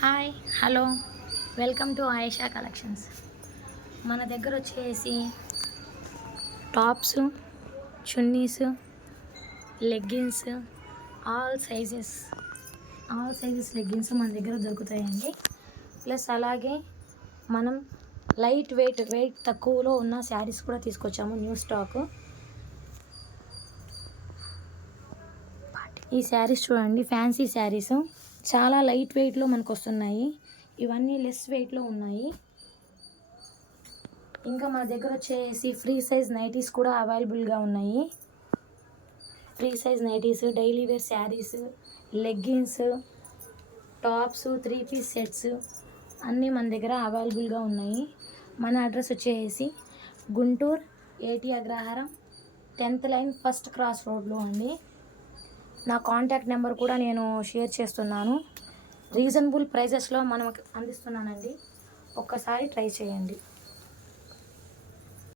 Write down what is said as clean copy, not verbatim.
Hi hello welcome to Ayesha collections. మన దగ్గర వచ్చేసి tops, chunnis, leggings, all sizes leggings మన దగ్గర దొరుకుతాయండి. ప్లస్ అలాగే మనం వెయిట్ తక్కువలో ఉన్న శారీస్ కూడా తీసుకొచ్చాము, న్యూ స్టాక్. ఈ శారీస్ చూడండి, ఫ్యాన్సీ శారీస్ చాలా లైట్ వెయిట్లో మనకు వస్తున్నాయి. ఇవన్నీ లెస్ వెయిట్లో ఉన్నాయి. ఇంకా మన దగ్గర వచ్చేసి ఫ్రీ సైజ్ నైటీస్ కూడా అవైలబుల్గా ఉన్నాయి. Free size nighties, daily wear saris, leggings, tops, 3 piece sets అన్నీ మన దగ్గర అవైలబుల్గా ఉన్నాయి. మన అడ్రస్ వచ్చేసి గుంటూరు ఏటీ అగ్రహారం 10th లైన్ ఫస్ట్ క్రాస్ రోడ్లో అండి. నా కాంటాక్ట్ నెంబర్ కూడా నేను షేర్ చేస్తున్నాను. రీజనబుల్ ప్రైజెస్లో మనం అందిస్తున్నానండి. ఒక్కసారి ట్రై చేయండి.